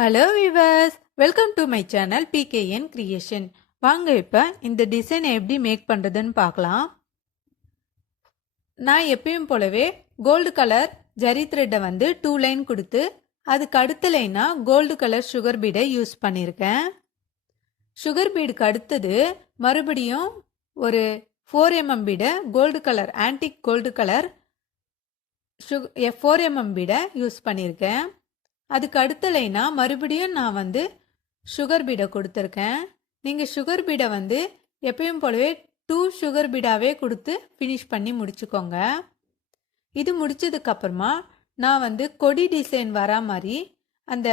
Hello viewers, welcome to my channel PKN creation. வாங்க இப்போ இந்த டிசைனை எப்படி மேக் பண்ணுறதுன்னு பார்க்கலாம். நான் எப்பயும் போலவே கோல்டு கலர் ஜரி த்ரெட்டை வந்து 2 லைன் கொடுத்து அதுக்கு அடுத்த லைனாக கோல்டு கலர் சுகர் பீடை யூஸ் பண்ணியிருக்கேன். சுகர் பீடுக்கு அடுத்தது மறுபடியும் ஒரு 4 mm பீடை gold colour antique gold colour 4 mm பீடை யூஸ் பண்ணியிருக்கேன். அதுக்கு அடுத்த லைனா மறுபடியும் நான் வந்து சுகர் பீடை கொடுத்துருக்கேன். நீங்கள் சுகர் பீடை வந்து எப்பயும் போலவே 2 சுகர் பீடாவே கொடுத்து ஃபினிஷ் பண்ணி முடிச்சுக்கோங்க. இது முடிச்சதுக்கப்புறமா நான் வந்து கொடி டிசைன் வரா மாதிரி அந்த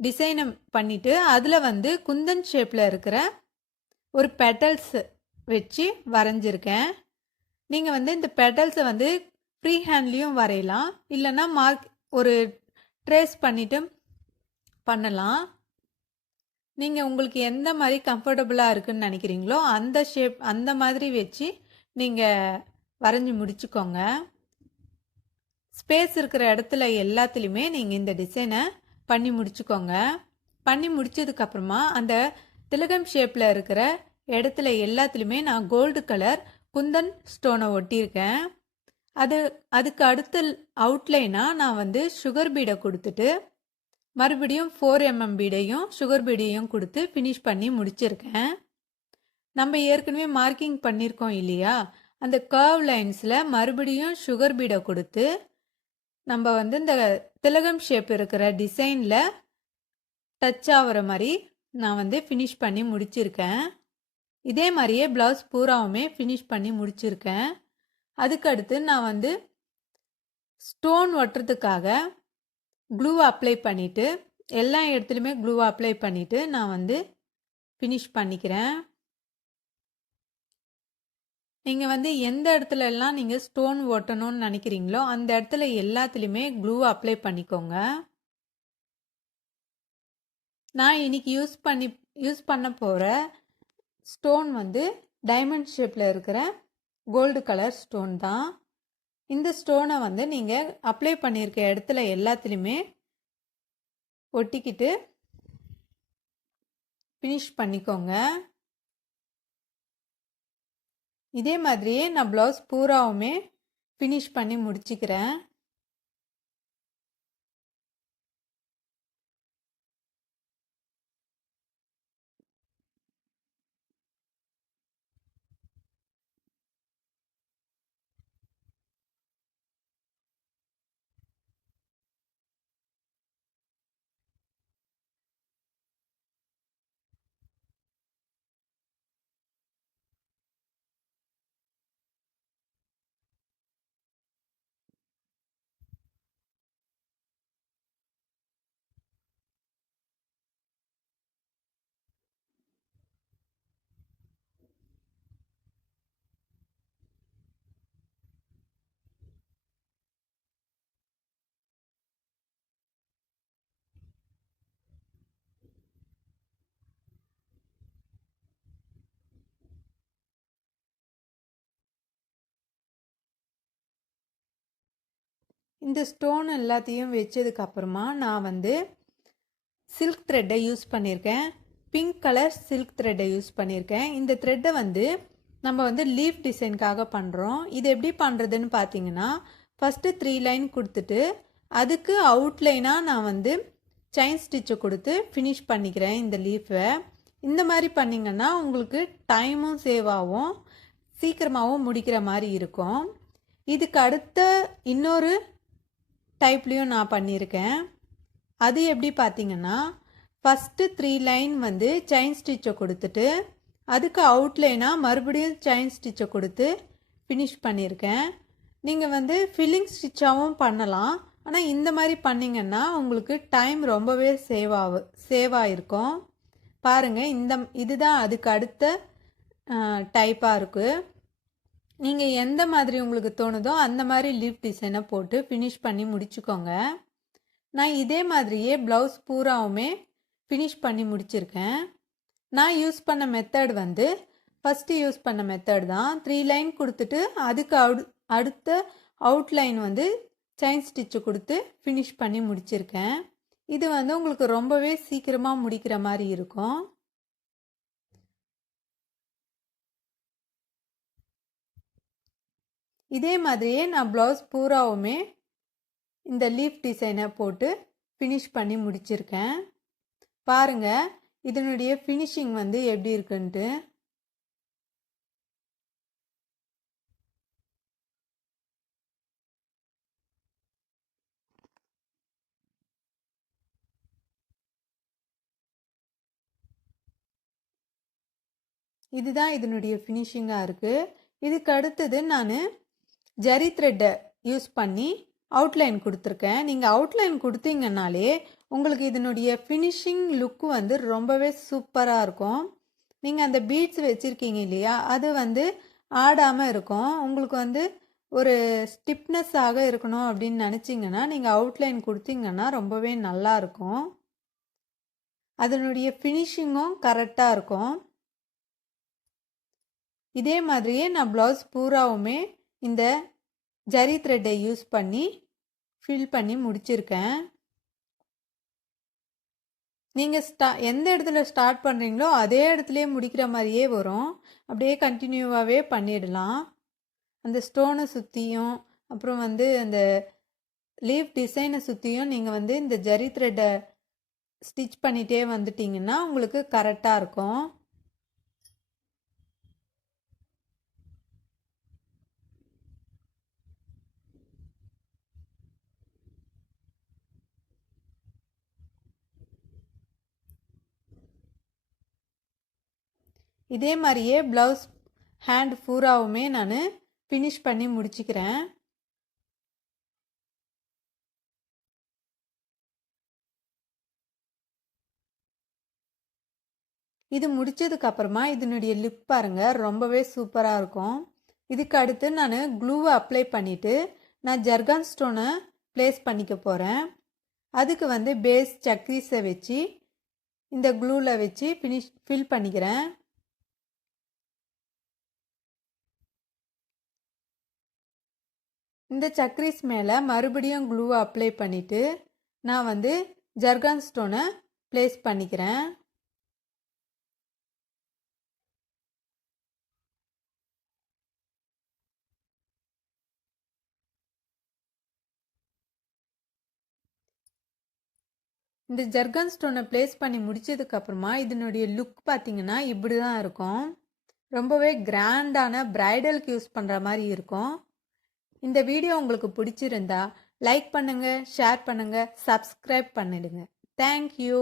டிசைனை பண்ணிவிட்டு அதில் வந்து குந்தன் ஷேப்பில் இருக்கிற ஒரு பெட்டல்ஸ் வச்சு வரைஞ்சிருக்கேன். நீங்கள் வந்து இந்த பெட்டல்ஸை வந்து ஃப்ரீ ஹேண்ட்லேயும் வரையலாம், இல்லைன்னா மார்க் ஒரு ட்ரேஸ் பண்ணிவிட்டு பண்ணலாம். நீங்கள் உங்களுக்கு எந்த மாதிரி கம்ஃபர்டபுளாக இருக்குன்னு நினைக்கிறீங்களோ அந்த ஷேப் அந்த மாதிரி வச்சு நீங்கள் வரைஞ்சி முடிச்சுக்கோங்க. ஸ்பேஸ் இருக்கிற இடத்துல எல்லாத்துலேயுமே நீங்கள் இந்த டிசைனை பண்ணி முடிச்சுக்கோங்க. பண்ணி முடிச்சதுக்கப்புறமா அந்த திலகம் ஷேப்பில் இருக்கிற இடத்துல எல்லாத்துலேயுமே நான் கோல்டு கலர் குந்தன் ஸ்டோனை ஒட்டியிருக்கேன். அதுக்கு அடுத்த அவுட்லைனாக நான் வந்து சுகர் பீடை கொடுத்துட்டு மறுபடியும் 4 mm பீடையும் சுகர் பீடையும் கொடுத்து ஃபினிஷ் பண்ணி முடிச்சிருக்கேன். நம்ம ஏற்கனவே மார்க்கிங் பண்ணியிருக்கோம் இல்லையா, அந்த கர்வ் லைன்ஸில் மறுபடியும் சுகர் பீடை கொடுத்து நம்ம வந்து இந்த திலகம் ஷேப் இருக்கிற டிசைனில் டச் ஆகிற மாதிரி நான் வந்து ஃபினிஷ் பண்ணி முடிச்சிருக்கேன். இதே மாதிரியே ப்ளவுஸ் பூராவுமே ஃபினிஷ் பண்ணி முடிச்சிருக்கேன். அதுக்கு அடுத்து நான் வந்து ஸ்டோன் ஒட்டுறதுக்காக க்ளூ அப்ளை பண்ணிவிட்டு எல்லா இடத்துலையுமே க்ளூ அப்ளை பண்ணிவிட்டு நான் வந்து ஃபினிஷ் பண்ணிக்கிறேன். நீங்கள் வந்து எந்த இடத்துல எல்லாம் நீங்கள் ஸ்டோன் ஒட்டணும்னு நினைக்கிறீங்களோ அந்த இடத்துல எல்லாத்துலேயுமே க்ளூ அப்ளை பண்ணிக்கோங்க. நான் இன்னைக்கு யூஸ் பண்ண போகிற ஸ்டோன் வந்து டைமண்ட் ஷேப்பில் இருக்கிற கோல்டு கலர் ஸ்டோன் தான். இந்த ஸ்டோனை வந்து நீங்கள் அப்ளை பண்ணியிருக்க இடத்துல எல்லாத்துலேயுமே ஒட்டிக்கிட்டு ஃபினிஷ் பண்ணிக்கோங்க. இதே மாதிரியே நான் ப்ளவுஸ் பூராவுமே ஃபினிஷ் பண்ணி முடிச்சுக்கிறேன். இந்த ஸ்டோன் எல்லாத்தையும் வச்சதுக்கப்புறமா நான் வந்து சில்க் த்ரெட்டை யூஸ் பண்ணியிருக்கேன். பிங்க் கலர் சில்க் த்ரெட்டை யூஸ் பண்ணியிருக்கேன். இந்த த்ரெட்டை வந்து நம்ம வந்து லீஃப் டிசைனுக்காக பண்ணுறோம். இது எப்படி பண்ணுறதுன்னு பார்த்தீங்கன்னா, ஃபஸ்ட்டு 3 லைன் கொடுத்துட்டு அதுக்கு அவுட்லைனாக நான் வந்து செயின் ஸ்டிச்சை கொடுத்து ஃபினிஷ் பண்ணிக்கிறேன் இந்த லீஃபை. இந்த மாதிரி பண்ணிங்கன்னா உங்களுக்கு டைமும் சேவ் ஆகும், சீக்கிரமாகவும் முடிக்கிற மாதிரி இருக்கும். இதுக்கு அடுத்த இன்னொரு டைப்லேயும் நான் பண்ணியிருக்கேன். அது எப்படி பார்த்தீங்கன்னா, ஃபஸ்ட்டு 3 லைன் வந்து செயின் ஸ்டிச்சை கொடுத்துட்டு அதுக்கு அவுட்லைனாக மறுபடியும் செயின் ஸ்டிச்சை கொடுத்து ஃபினிஷ் பண்ணியிருக்கேன். நீங்கள் வந்து ஃபில்லிங் ஸ்டிச்சாகவும் பண்ணலாம், ஆனால் இந்த மாதிரி பண்ணிங்கன்னா உங்களுக்கு டைம் ரொம்பவே சேவ் ஆகிருக்கும். பாருங்கள், இதுதான் அதுக்கு அடுத்த டைப்பாக இருக்குது. நீங்கள் எந்த மாதிரி உங்களுக்கு தோணுதோ அந்த மாதிரி லீஃப் டிசைனை போட்டு ஃபினிஷ் பண்ணி முடிச்சுக்கோங்க. நான் இதே மாதிரியே ப்ளவுஸ் பூராவுமே ஃபினிஷ் பண்ணி முடிச்சிருக்கேன். நான் யூஸ் பண்ண மெத்தட் வந்து ஃபஸ்ட்டு யூஸ் பண்ண மெத்தட் தான். 3 லைன் கொடுத்துட்டு அதுக்கு அடுத்த அவுட்லைன் வந்து செயின் ஸ்டிச்சு கொடுத்து ஃபினிஷ் பண்ணி முடிச்சிருக்கேன். இது வந்து உங்களுக்கு ரொம்பவே சீக்கிரமாக முடிக்கிற மாதிரி இருக்கும். இதே மாதிரியே நான் ப்ளவுஸ் பூராவுமே இந்த லீஃப் டிசைனை போட்டு ஃபினிஷ் பண்ணி முடிச்சிருக்கேன். பாருங்க இதனுடைய ஃபினிஷிங் வந்து எப்படி இருக்குன்ட்டு. இதுதான் இதனுடைய ஃபினிஷிங்காக இருக்குது. இதுக்கு அடுத்தது நான் ஜரி த்ரெட்டை யூஸ் பண்ணி அவுட்லைன் கொடுத்துருக்கேன். நீங்கள் அவுட்லைன் கொடுத்தீங்கன்னாலே உங்களுக்கு இதனுடைய ஃபினிஷிங் லுக்கு வந்து ரொம்பவே சூப்பராக இருக்கும். நீங்கள் அந்த பீட்ஸ் வச்சுருக்கீங்க இல்லையா, அது வந்து ஆடாமல் இருக்கும். உங்களுக்கு வந்து ஒரு ஸ்டிப்னஸாக இருக்கணும் அப்படின்னு நினச்சிங்கன்னா நீங்கள் அவுட்லைன் கொடுத்தீங்கன்னா ரொம்பவே நல்லா இருக்கும். அதனுடைய ஃபினிஷிங்கும் கரெக்டாக இருக்கும். இதே மாதிரியே நான் ப்ளவுஸ் பூராவுமே இந்த ஜரி த்ரெட்டை யூஸ் பண்ணி ஃபில் பண்ணி முடிச்சிருக்கேன். நீங்கள் எந்த இடத்துல ஸ்டார்ட் பண்ணுறீங்களோ அதே இடத்துலையே முடிக்கிற மாதிரியே வரும். அப்படியே கண்டினியூவாகவே பண்ணிடலாம். அந்த ஸ்டோனை சுற்றியும் அப்புறம் வந்து அந்த லீஃப் டிசைனை சுற்றியும் நீங்கள் வந்து இந்த ஜரி த்ரெட்டை ஸ்டிச் பண்ணிகிட்டே வந்துட்டிங்கன்னா உங்களுக்கு கரெக்டாக இருக்கும். இதே மாதிரியே ப்ளவுஸ் ஹேண்ட் பூராவுமே நான் ஃபினிஷ் பண்ணி முடிச்சுக்கிறேன். இது முடிச்சதுக்கு அப்புறமா இதனுடைய லிப் பாருங்க ரொம்பவே சூப்பராக இருக்கும். இதுக்கு அடுத்து நான் க்ளூவை அப்ளை பண்ணிவிட்டு நான் ஜர்கான் ஸ்டோனை ப்ளேஸ் பண்ணிக்க போகிறேன். அதுக்கு வந்து பேஸ் சக்ரீஸை வச்சு இந்த க்ளூவில் வச்சு ஃபில் பண்ணிக்கிறேன். இந்த சக்ரீஸ் மேலே மறுபடியும் க்ளூவை அப்ளை பண்ணிவிட்டு நான் வந்து ஜர்கான் ஸ்டோனை ப்ளேஸ் பண்ணிக்கிறேன். இந்த ஜர்கான் ஸ்டோனை ப்ளேஸ் பண்ணி முடிச்சதுக்கப்புறமா இதனுடைய லுக் பார்த்தீங்கன்னா இப்படி தான் இருக்கும். ரொம்பவே கிராண்டான பிரைடலுக்கு யூஸ் பண்ணுற மாதிரி இருக்கும். இந்த வீடியோ உங்களுக்கு பிடிச்சிருந்தா லைக் பண்ணுங்கள், ஷேர் பண்ணுங்கள், சப்ஸ்கிரைப் பண்ணிடுங்க. தேங்க்யூ.